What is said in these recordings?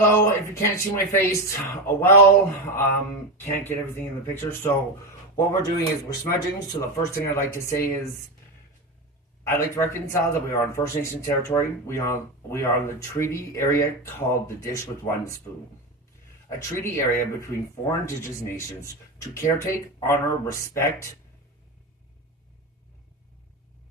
Hello, if you can't see my face, can't get everything in the picture. So what we're doing is we're smudging. So the first thing I'd like to say is I'd like to reconcile that we are on First Nation territory. We are in the treaty area called the Dish with One Spoon. A treaty area between four Indigenous nations to caretake, honor, respect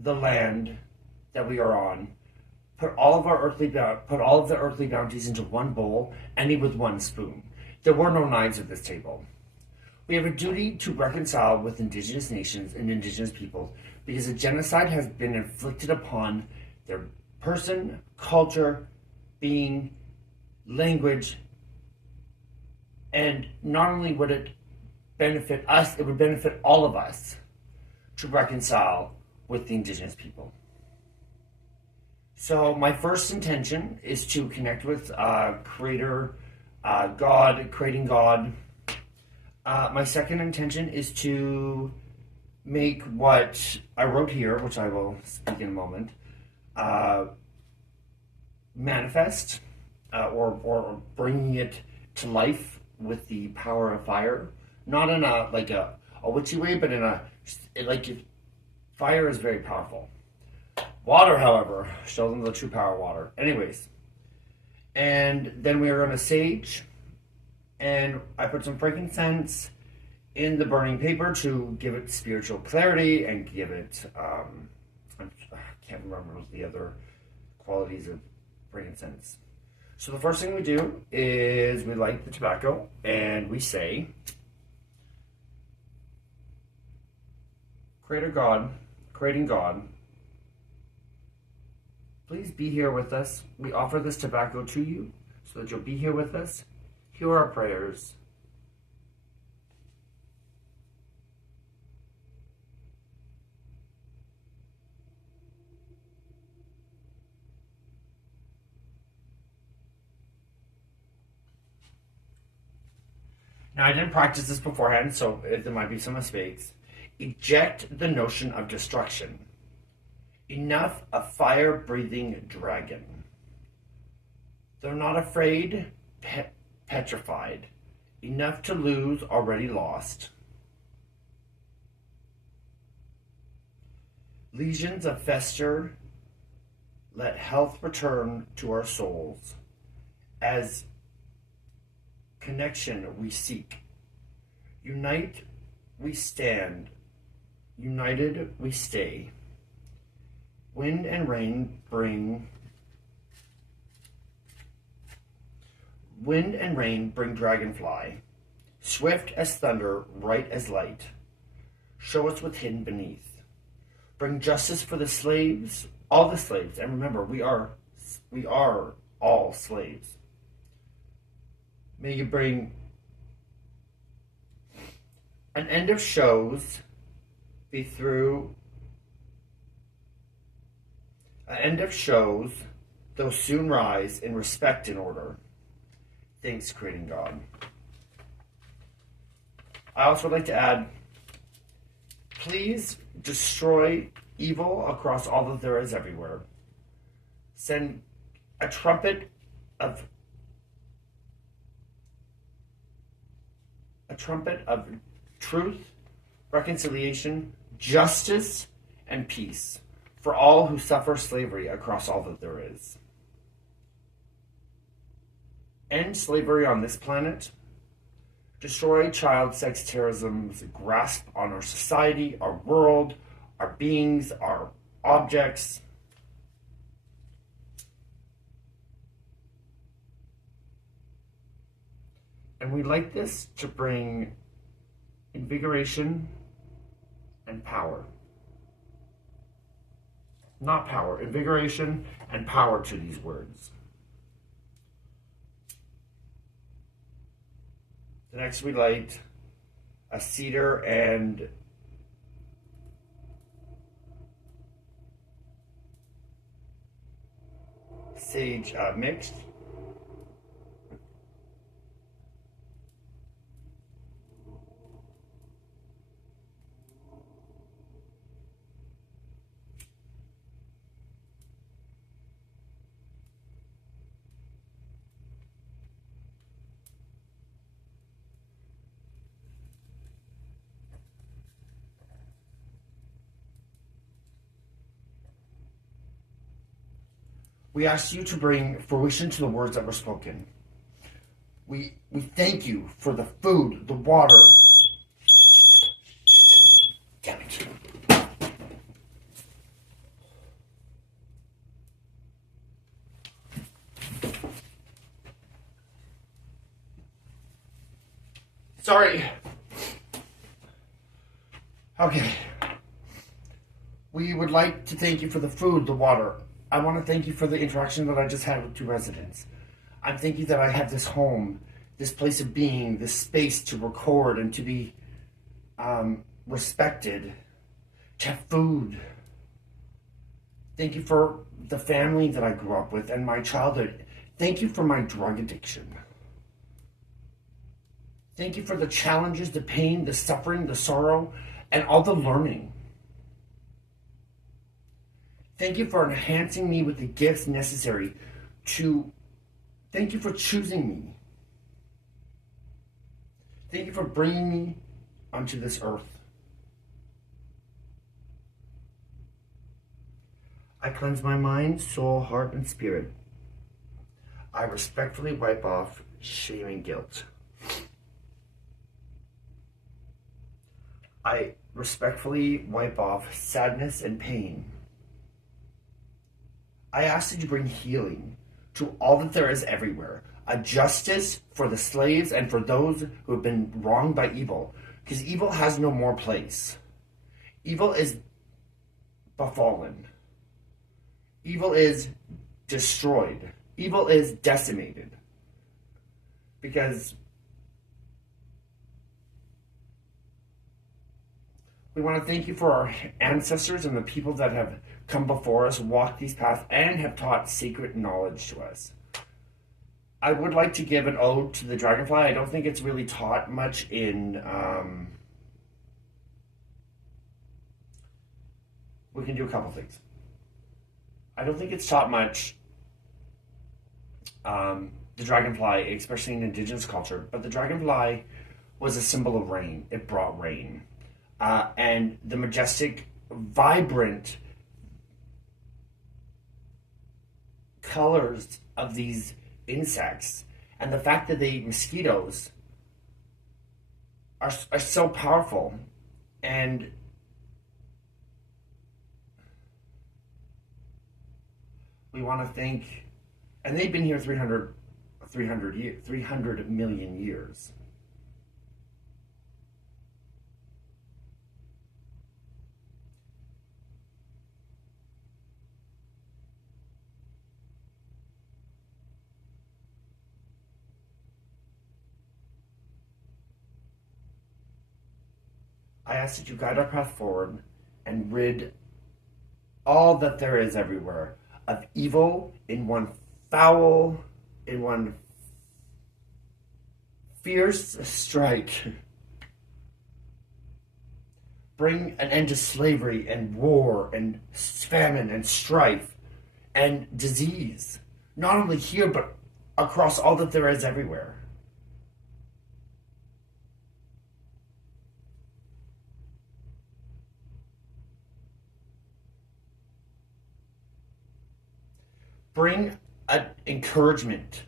the land that we are on, put all of the earthly bounties into one bowl and eat with one spoon. There were no knives at this table. We have a duty to reconcile with Indigenous nations and Indigenous peoples because a genocide has been inflicted upon their person, culture, being, language, and not only would it benefit us, it would benefit all of us to reconcile with the Indigenous people. So my first intention is to connect with Creator, God, creating God. My second intention is to make what I wrote here, which I will speak in a moment, manifest or bringing it to life with the power of fire. Not in a witchy way, but fire is very powerful. Water, however, show them the true power of water. Anyways, and then we are going to sage, and I put some frankincense in the burning paper to give it spiritual clarity and give it, I can't remember the other qualities of frankincense. So the first thing we do is we light the tobacco and we say, Creator God, creating God, please be here with us. We offer this tobacco to you so that you'll be here with us. Hear our prayers. Now, I didn't practice this beforehand, so there might be some mistakes. Eject the notion of destruction. Enough of fire-breathing dragon. They're not afraid, petrified. Enough to lose, already lost. Legions of fester, let health return to our souls. As connection we seek. Unite, we stand. United, we stay. Wind and rain bring dragonfly, swift as thunder, right as light. Show us what's hidden beneath. Bring justice for the slaves, all the slaves, and remember, we are all slaves. May you bring an end of shows be through. An end of shows, though soon rise in respect and order. Thanks, creating God. I also would like to add, please destroy evil across all that there is everywhere. Send a trumpet of truth, reconciliation, justice, and peace for all who suffer slavery across all that there is. End slavery on this planet. Destroy child sex terrorism's grasp on our society, our world, our beings, our objects. And we like this to bring invigoration and power. Not power, invigoration and power to these words. The next we light a cedar and sage mixed. We ask you to bring fruition to the words that were spoken. We thank you for the food, the water. Damn it. Sorry. Okay. We would like to thank you for the food, the water. I want to thank you for the interaction that I just had with two residents. I'm thanking you that I have this home, this place of being, this space to record and to be respected, to have food. Thank you for the family that I grew up with and my childhood. Thank you for my drug addiction. Thank you for the challenges, the pain, the suffering, the sorrow, and all the learning. Thank you for enhancing me with the gifts necessary to. Thank you for choosing me. Thank you for bringing me onto this earth. I cleanse my mind, soul, heart, and spirit. I respectfully wipe off shame and guilt. I respectfully wipe off sadness and pain. I ask that you bring healing to all that there is everywhere, a justice for the slaves and for those who have been wronged by evil, because evil has no more place. Evil is befallen. Evil is destroyed. Evil is decimated. Because we want to thank you for our ancestors and the people that have come before us, walked these paths, and have taught secret knowledge to us. I would like to give an ode to the dragonfly. I don't think it's really taught much in... we can do a couple things. I don't think it's taught much, the dragonfly, especially in indigenous culture, but the dragonfly was a symbol of rain. It brought rain. And the majestic, vibrant colors of these insects and the fact that they eat mosquitoes are so powerful. And we want to thank, and they've been here 300 million years. I ask that you guide our path forward and rid all that there is everywhere of evil in one fierce strike. Bring an end to slavery and war and famine and strife and disease, not only here but across all that there is everywhere. Bring an encouragement.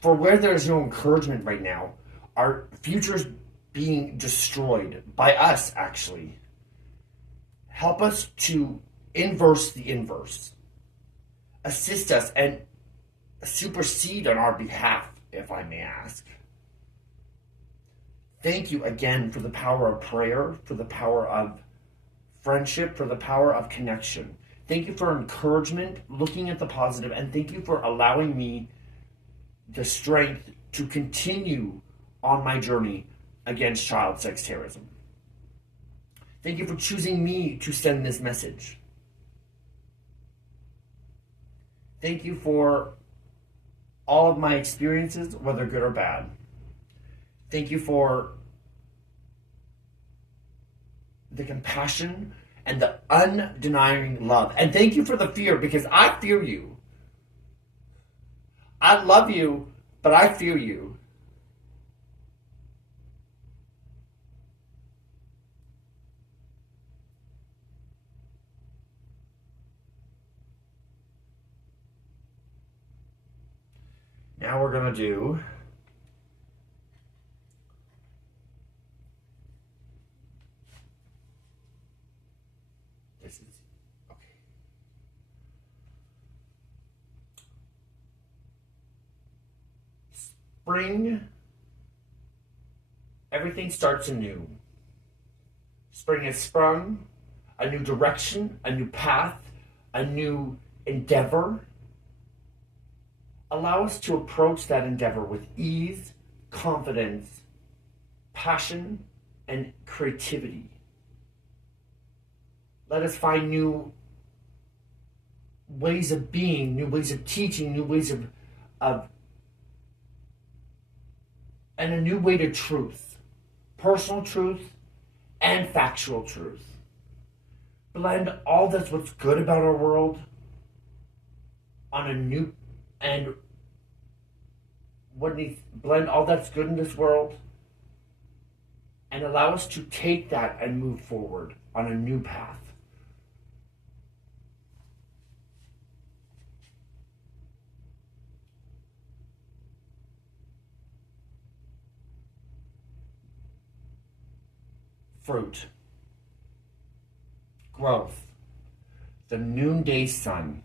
For where there is no encouragement right now, our future is being destroyed by us, actually. Help us to inverse the inverse. Assist us and supersede on our behalf, if I may ask. Thank you again for the power of prayer, for the power of friendship, for the power of connection. Thank you for encouragement, looking at the positive, and thank you for allowing me the strength to continue on my journey against child sex terrorism. Thank you for choosing me to send this message. Thank you for all of my experiences, whether good or bad. Thank you for the compassion and the undenying love. And thank you for the fear, because I fear you. I love you, but I fear you. Now we're going to do this is okay. Spring, everything starts anew. Spring has sprung, a new direction, a new path, a new endeavor. Allow us to approach that endeavor with ease, confidence, passion, and creativity. Let us find new ways of being, new ways of teaching, new ways of and a new way to truth, personal truth and factual truth. Blend all that's what's good about our world on a new and what needs blend all that's good in this world and allow us to take that and move forward on a new path. Fruit, growth, the noonday sun,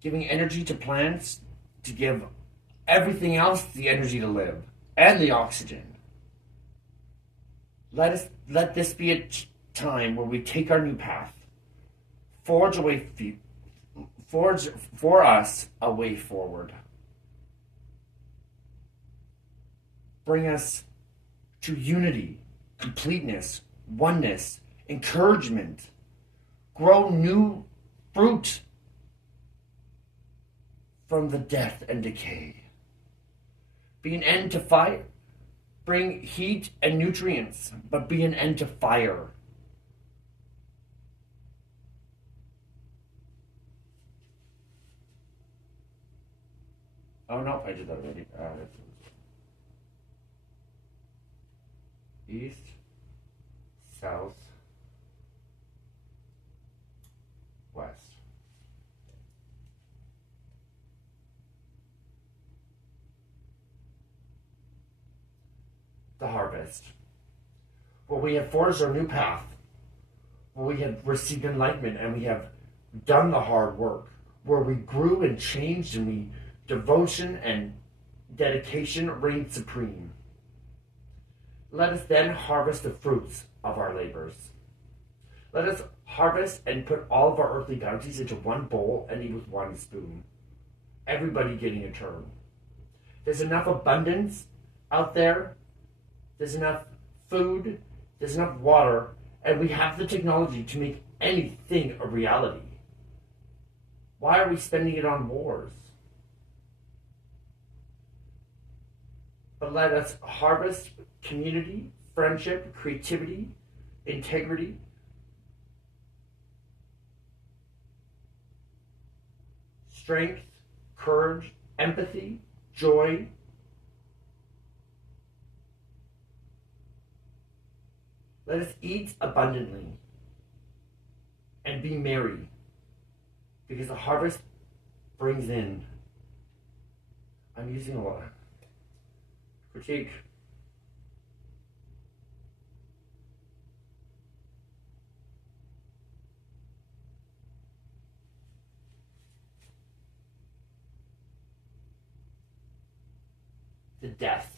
giving energy to plants to give everything else the energy to live and the oxygen. Let this be a time where we take our new path, forge for us a way forward. Bring us to unity, completeness, oneness, encouragement. Grow new fruit from the death and decay. Be an end to fire. Bring heat and nutrients, but be an end to fire. Oh no, I did that already. East, south, west. The harvest. Where we have forged our new path, where we have received enlightenment and we have done the hard work, where we grew and changed and we devotion and dedication reigned supreme. Let us then harvest the fruits of our labors. Let us harvest and put all of our earthly bounties into one bowl and eat with one spoon. Everybody getting a turn. There's enough abundance out there. There's enough food. There's enough water. And we have the technology to make anything a reality. Why are we spending it on wars? But let us harvest community, friendship, creativity, integrity. Strength, courage, empathy, joy. Let us eat abundantly and be merry, because the harvest brings in. I'm using a lot. Critique. The death.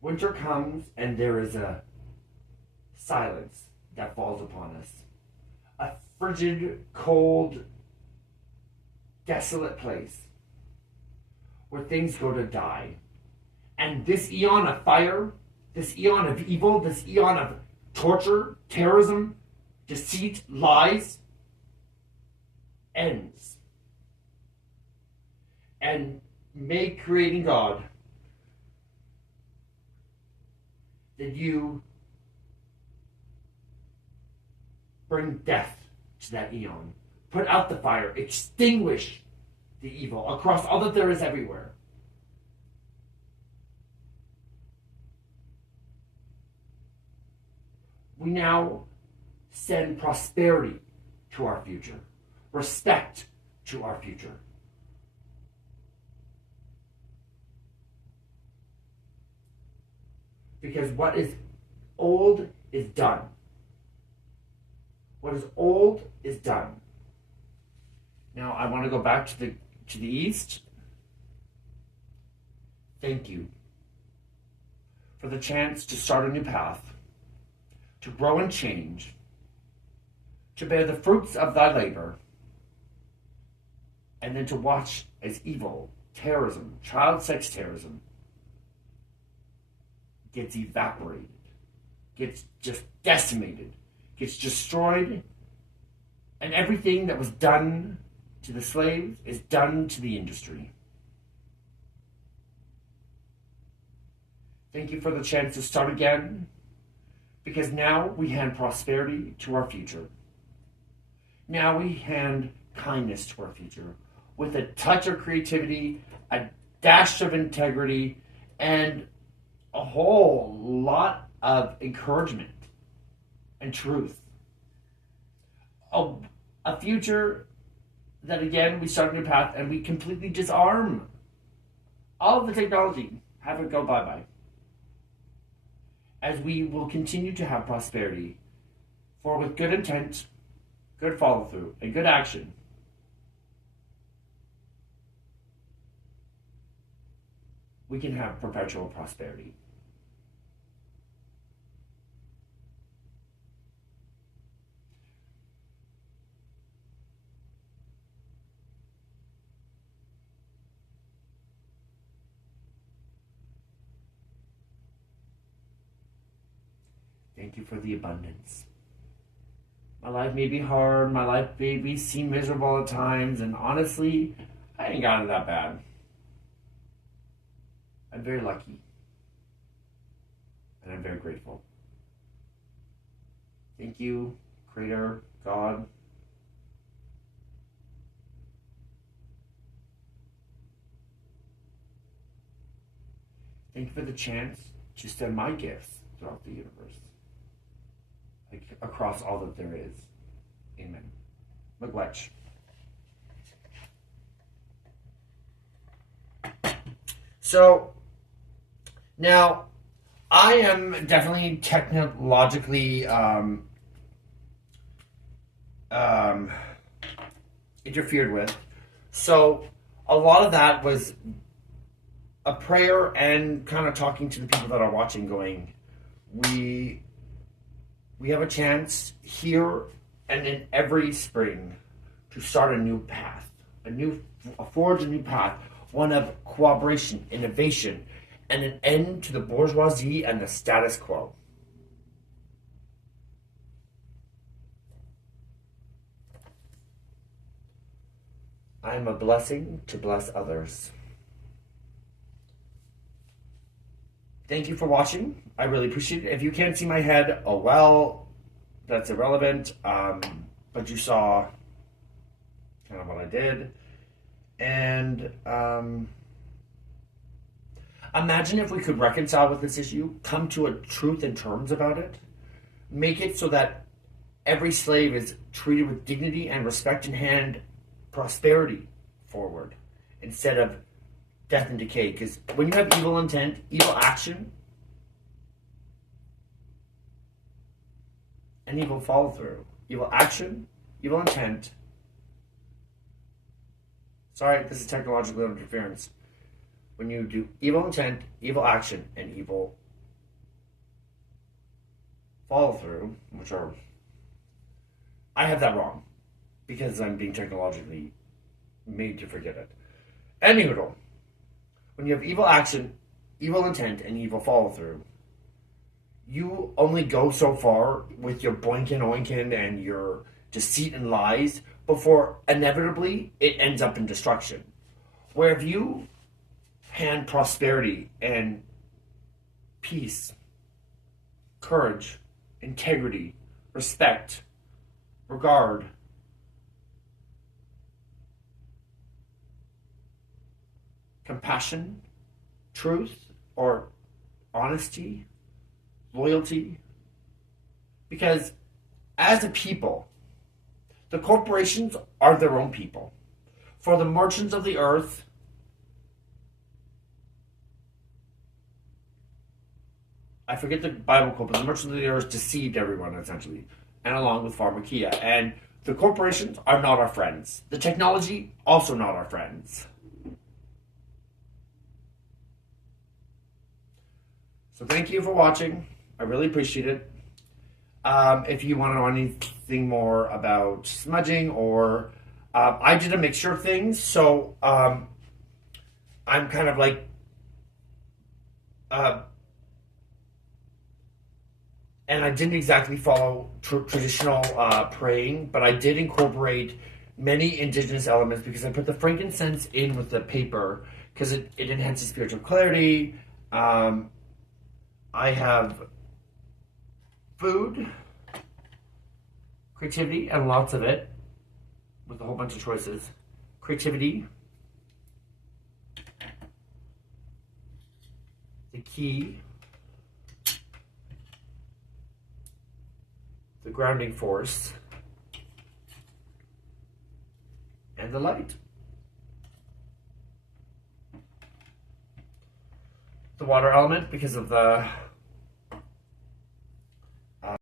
Winter comes and there is a silence that falls upon us. A frigid, cold, desolate place where things go to die. And this eon of fire, this eon of evil, this eon of torture, terrorism, deceit, lies, ends. And may creating God that you bring death to that eon. Put out the fire, extinguish the evil across all that there is everywhere. We now send prosperity to our future, respect to our future, Because what is old is done. What is old is done. Now I want to go back to the east. Thank you for the chance to start a new path, to grow and change, to bear the fruits of thy labor, and then to watch as evil, terrorism, child sex terrorism gets evaporated, gets just decimated, gets destroyed, and everything that was done to the slaves is done to the industry. Thank you for the chance to start again, because now we hand prosperity to our future. Now we hand kindness to our future with a touch of creativity, a dash of integrity, and a whole lot of encouragement and truth. A future that, again, we start a new path and we completely disarm all of the technology, have it go bye-bye. As we will continue to have prosperity, for with good intent, good follow-through, and good action, we can have perpetual prosperity. Thank you for the abundance. My life may be hard, my life may seem miserable at times, and honestly, I ain't got it that bad. I'm very lucky. And I'm very grateful. Thank you, Creator, God. Thank you for the chance to send my gifts throughout the universe, like across all that there is. Amen. Miigwech. So, now, I am definitely technologically interfered with. So, a lot of that was a prayer and kind of talking to the people that are watching, going, we have a chance here and in every spring to start a new path, forge a new path, one of cooperation, innovation, and an end to the bourgeoisie and the status quo. I am a blessing to bless others. Thank you for watching. I really appreciate it. If you can't see my head, oh well, that's irrelevant. But you saw kind of what I did. And imagine if we could reconcile with this issue, come to a truth and terms about it, make it so that every slave is treated with dignity and respect, and hand prosperity forward instead of death and decay. Because when you have evil intent, evil action, and evil follow through, evil action, evil intent. Sorry, this is technological interference. When you do evil intent, evil action, and evil follow through, which are, I have that wrong because I'm being technologically made to forget it. Anywho, when you have evil action, evil intent, and evil follow through, you only go so far with your boinking, oinking, and your deceit and lies before inevitably it ends up in destruction. Where if you hand prosperity and peace, courage, integrity, respect, regard, compassion, truth, or honesty, loyalty, because as a people, the corporations are their own people. For the merchants of the earth, I forget the Bible quote, but the merchants of the earth deceived everyone, essentially, and along with Pharmakia. And the corporations are not our friends. The technology, also not our friends. So thank you for watching. I really appreciate it. If you want to know anything more about smudging, or I did a mixture of things, so I'm kind of like and I didn't exactly follow traditional praying, but I did incorporate many indigenous elements because I put the frankincense in with the paper because it enhances spiritual clarity. I have food, creativity, and lots of it, with a whole bunch of choices. Creativity, the key, the grounding force, and the light. The water element because of the